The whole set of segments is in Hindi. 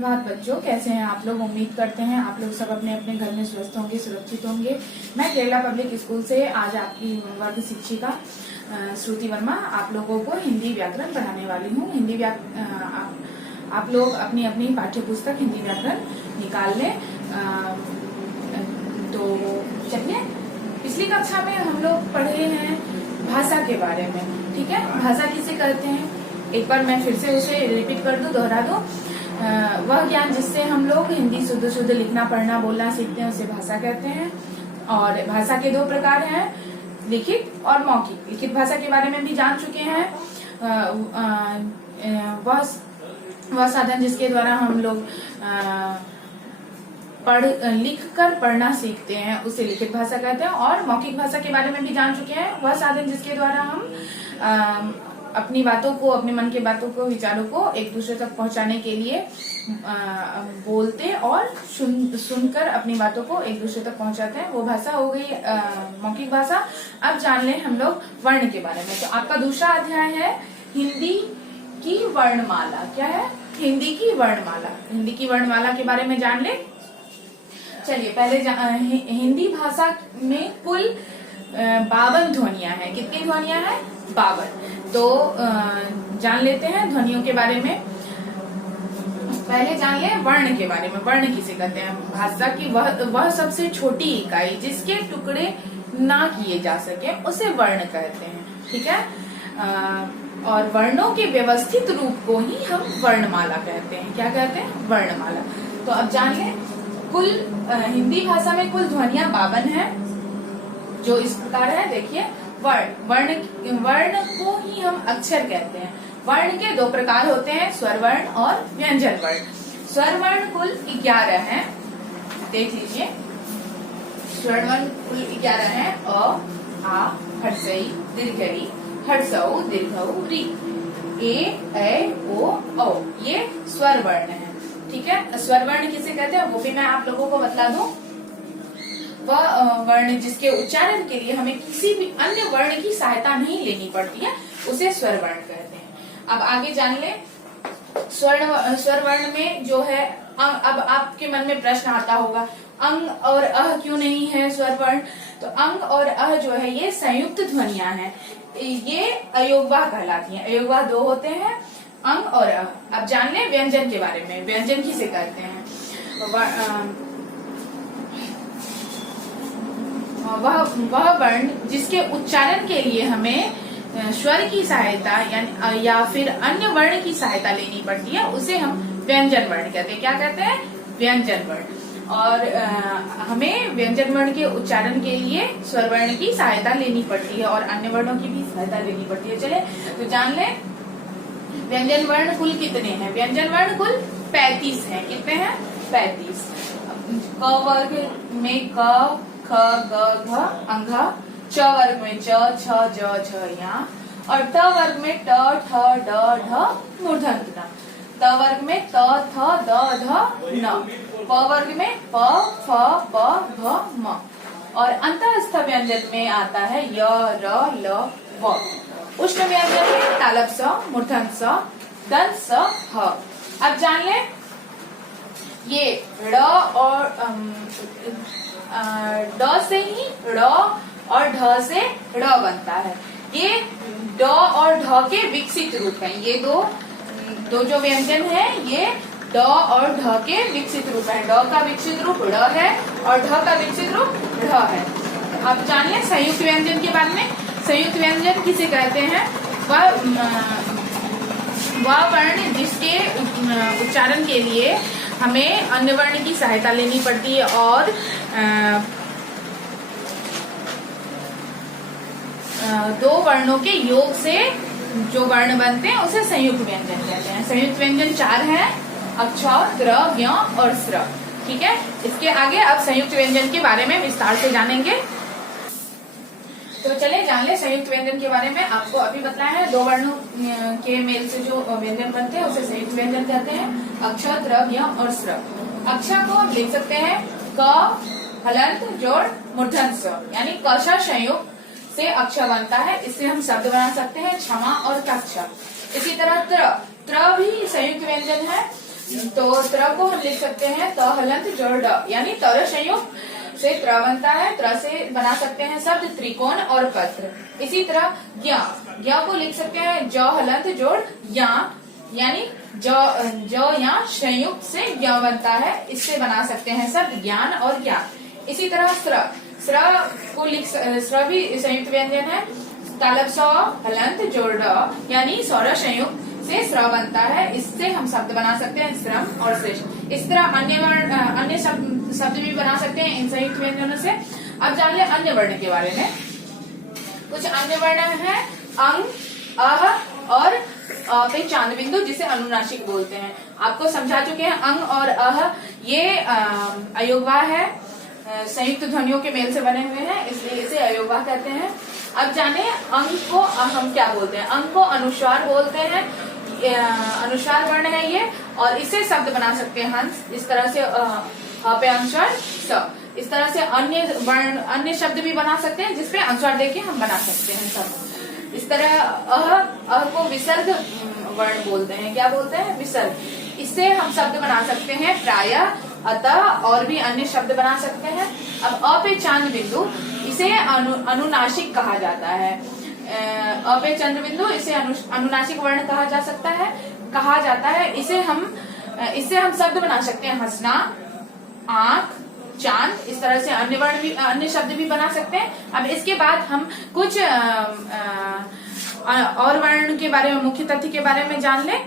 सुप्रभात बच्चों, कैसे हैं आप लोग। उम्मीद करते हैं आप लोग सब अपने अपने घर में स्वस्थ होंगे, सुरक्षित होंगे। मैं केरला पब्लिक स्कूल से आज आपकी वर्ग शिक्षिका श्रुति वर्मा आप लोगों को हिंदी व्याकरण पढ़ाने वाली हूँ। आप लोग अपनी अपनी पाठ्य पुस्तक हिंदी व्याकरण निकाल लें। तो चलिए, पिछली कक्षा में हम लोग पढ़े हैं भाषा के बारे में। ठीक है, भाषा किसे कहते हैं, एक बार मैं फिर से उसे रिपीट कर दूं, दोहरा दूं। वह ज्ञान जिससे हम लोग हिंदी शुद्ध लिखना, पढ़ना, बोलना सीखते हैं उसे भाषा कहते हैं। और भाषा के दो प्रकार हैं, लिखित और मौखिक। लिखित भाषा के बारे में भी जान चुके हैं। वह साधन जिसके द्वारा हम लोग लिख कर पढ़ना सीखते हैं उसे लिखित भाषा कहते हैं। और मौखिक भाषा के बारे में भी जान चुके हैं। वह साधन जिसके द्वारा हम अपनी बातों को, अपने मन की बातों को, विचारों को एक दूसरे तक पहुंचाने के लिए बोलते और सुनकर अपनी बातों को एक दूसरे तक पहुंचाते हैं, वो भाषा हो गई मौखिक भाषा। अब जान लें हम लोग वर्ण के बारे में। तो आपका दूसरा अध्याय है हिंदी की वर्णमाला। क्या है? हिंदी की वर्णमाला। हिंदी की वर्णमाला के बारे में जान लें। चलिए, पहले हिंदी भाषा में कुल 52 ध्वनियां हैं। कितनी ध्वनियां हैं? 52। तो जान लेते हैं ध्वनियों के बारे में। पहले जान लें वर्ण के बारे में। वर्ण किसे कहते हैं? भाषा की वह सबसे छोटी इकाई जिसके टुकड़े ना किए जा सके उसे वर्ण कहते हैं। ठीक है, और वर्णों के व्यवस्थित रूप को ही हम वर्णमाला कहते हैं। क्या कहते हैं? वर्णमाला। तो अब जान लें, कुल हिंदी भाषा में कुल ध्वनियां 52 हैं, जो इस प्रकार है। देखिए, वर्ण को ही हम अक्षर कहते हैं। वर्ण के दो प्रकार होते हैं, स्वर वर्ण और व्यंजन वर्ण। स्वर वर्ण कुल 11 हैं। देख लीजिए, स्वर वर्ण कुल 11 हैं। अ, आ, हर्षई, दीर्घई, हर्षऊ, दीर्घऊ, री, ए, ऐ, ओ, औ। ये स्वर वर्ण है। ठीक है, स्वर वर्ण किसे कहते हैं वो भी मैं आप लोगों को बतला दूं। वह वर्ण जिसके उच्चारण के लिए हमें किसी भी अन्य वर्ण की सहायता नहीं लेनी पड़ती है उसे स्वर वर्ण कहते हैं। अब आगे जान ले, स्वर वर्ण में जो है अब आपके मन में प्रश्न आता होगा, अंग और अह क्यों नहीं है स्वर वर्ण? तो अंग और अह जो है ये संयुक्त ध्वनियां हैं, ये अयोगवाह कहलाती हैं। अयोगवाह दो होते हैं, अंग और अह। अब जान ले व्यंजन के बारे में। व्यंजन किसे कहते हैं? वह वर्ण जिसके उच्चारण के लिए हमें स्वर की सहायता या फिर अन्य वर्ण की सहायता लेनी पड़ती है उसे हम व्यंजन वर्ण कहते हैं। क्या कहते हैं? व्यंजन वर्ण। और हमें व्यंजन वर्ण के उच्चारण के लिए स्वर वर्ण की सहायता लेनी पड़ती है और अन्य वर्णों की भी सहायता लेनी पड़ती है। चले तो जान ले, व्यंजन वर्ण कुल कितने हैं? व्यंजन वर्ण कुल 35 हैं। कितने हैं? 35। क वर्ग में क, ख, ग, घ, अंघ। च वर्ग में च, छ, ज, झ, या। और त वर्ग में ट, ठ, ड, ढ, मूर्धन्य न। त वर्ग में त, थ, द, ध, न। प वर्ग में प, फ, ब, भ, म। और अंतःस्थ व्यंजन में आता है य, र, ल, व। उष्ण व्यंजन में तालव्य स, मूर्धन्य स, दंत स, ह। अब जान ले, ये ड़ और ड से ही ड़ और ढ से ड़ बनता है। ये ड और ढ के विकसित रूप हैं। ये दो जो व्यंजन है ये ड और ढ के विकसित रूप है। ड का विकसित रूप ड़ है और ढ का विकसित रूप ढ है। अब जान लें संयुक्त व्यंजन के बारे में। संयुक्त व्यंजन किसे कहते हैं? वह वर्ण जिसके उच्चारण के लिए हमें अन्य वर्ण की सहायता लेनी पड़ती है और दो वर्णों के योग से जो वर्ण बनते हैं उसे संयुक्त व्यंजन कहते हैं। संयुक्त व्यंजन 4 हैं, अक्ष, द्र, ज्ञ और स्र। ठीक है, इसके आगे अब संयुक्त व्यंजन के बारे में विस्तार से जानेंगे। तो चले जान ले संयुक्त व्यंजन के बारे में। आपको अभी बताया है, दो वर्णों के मेल से जो व्यंजन बनते हैं उसे संयुक्त व्यंजन कहते हैं। अक्ष, द्र, ज्ञ और स्र। अक्ष को हम लिख सकते हैं क, हलंत, जोड़, मूर्धन्य स, यानी कशा संयुक्त से अक्षर बनता है। इससे हम शब्द बना सकते हैं क्षमा और कक्षा। इसी तरह त्र भी संयुक्त व्यंजन है। तो त्र को हम लिख सकते हैं त हलंत जोड़ ड, यानी तर संयुक्त से त्र बनता है। त्र से बना सकते हैं शब्द त्रिकोण और पत्र। इसी तरह ज्ञ को लिख सकते हैं ज हलंत जोड़ या, यानी जो या संयुक्त से ज्ञ बनता है। इससे बना सकते हैं शब्द ज्ञान और ज्ञान। इसी तरह स्र को लिख, स्र भी संयुक्त व्यंजन है। तालब स हलंत जोड़ ड, यानी सौर संयुक्त से स्र बनता है। इससे हम शब्द बना सकते हैं श्रम और श्रेष्ठ। इस तरह अन्य शब्द भी बना सकते हैं इन संयुक्त व्यंजनों से। अब जान ले अन्य वर्ण के बारे में। कुछ अन्य वर्ण है अंग, अह और पे चांद बिंदु, जिसे अनुनासिक बोलते हैं। आपको समझा चुके हैं अंग और अह ये अयोगवाह है, संयुक्त ध्वनियों के मेल से बने हुए हैं, इसलिए इसे अयोगवाह कहते हैं। अब जाने अंग को हम क्या बोलते हैं। अंग को अनुस्वार बोलते हैं, अनुस्वार वर्ण है ये, और इसे शब्द बना सकते हैं हंस। इस तरह से पे अनुस्वार स। इस तरह से अन्य वर्ण, अन्य शब्द भी बना सकते हैं जिसपे अनुस्वार देके हम बना सकते हैं शब्द। इस तरह अह को विसर्ग वर्ण बोलते हैं। क्या बोलते हैं? विसर्ग। इससे हम शब्द बना सकते हैं प्रायः, अतः और भी अन्य शब्द बना सकते हैं। अब अ पे चांद बिंदु, इसे अनुनासिक कहा जाता है। अ पे चंद्र बिंदु, इसे अनुनासिक वर्ण कहा जाता है। इससे हम शब्द बना सकते हैं हंसना, आंख, चांद। इस तरह से अन्य शब्द भी बना सकते हैं। अब इसके बाद हम कुछ और वर्ण के बारे में, मुख्य तथ्य के बारे में जान लें।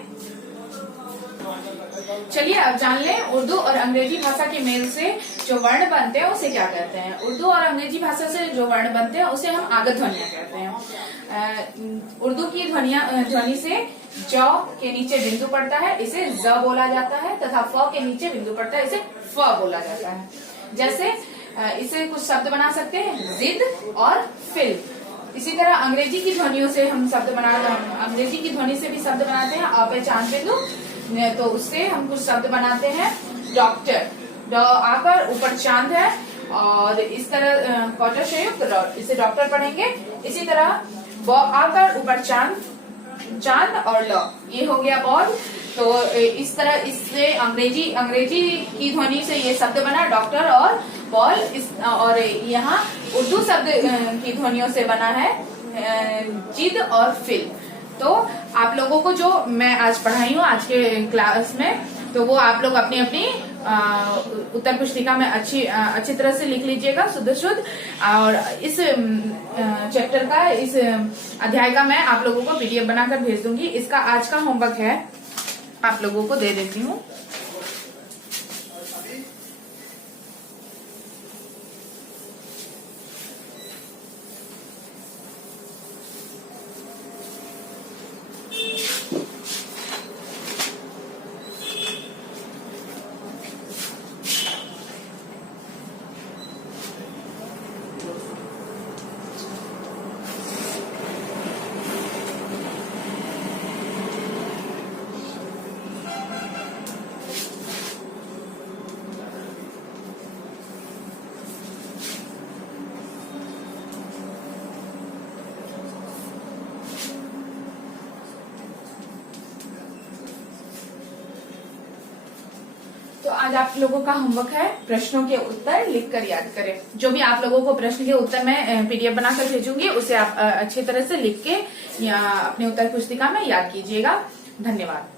चलिए अब जान लें उर्दू और अंग्रेजी भाषा के मेल से जो वर्ण बनते हैं उसे क्या कहते हैं। उर्दू और अंग्रेजी भाषा से जो वर्ण बनते हैं उसे हम आगत ध्वनियां कहते हैं। उर्दू की ध्वनि से ज के नीचे बिंदु पड़ता है, इसे ज बोला जाता है, तथा फ के नीचे बिंदु पड़ता है, इसे फ बोला जाता है। जैसे इसे कुछ शब्द बना सकते हैं जिद और फिल्म। इसी तरह अंग्रेजी की ध्वनियों से हम अंग्रेजी की ध्वनि से भी शब्द बनाते हैं। अ पे चांद बिंदु, तो उससे हम कुछ शब्द बनाते हैं। डॉक्टर, ड आकर ऊपर चांद है, और इस तरह क्वार्टर संयुक्त, इसे डॉक्टर पढ़ेंगे। इसी तरह ब आकर ऊपर चांद और ल, ये हो गया बॉल। तो इस तरह इससे अंग्रेजी की ध्वनि से ये शब्द बना डॉक्टर और बॉल। और यहाँ उर्दू शब्द की ध्वनियों से बना है जिद और फिल्म। तो आप लोगों को जो मैं आज पढ़ाई हूँ आज के क्लास में, तो वो आप लोग अपनी अपनी उत्तर पुस्तिका में अच्छी तरह से लिख लीजिएगा, शुद्ध। और इस चैप्टर का, इस अध्याय का मैं आप लोगों को पीडीएफ बनाकर भेज दूंगी। इसका आज का होमवर्क है, आप लोगों को दे देती हूँ। तो आज आप लोगों का होमवर्क है प्रश्नों के उत्तर लिखकर याद करें। जो भी आप लोगों को प्रश्न के उत्तर मैं पीडीएफ बनाकर भेजूंगी, उसे आप अच्छी तरह से लिख के या अपने उत्तर पुस्तिका में याद कीजिएगा। धन्यवाद।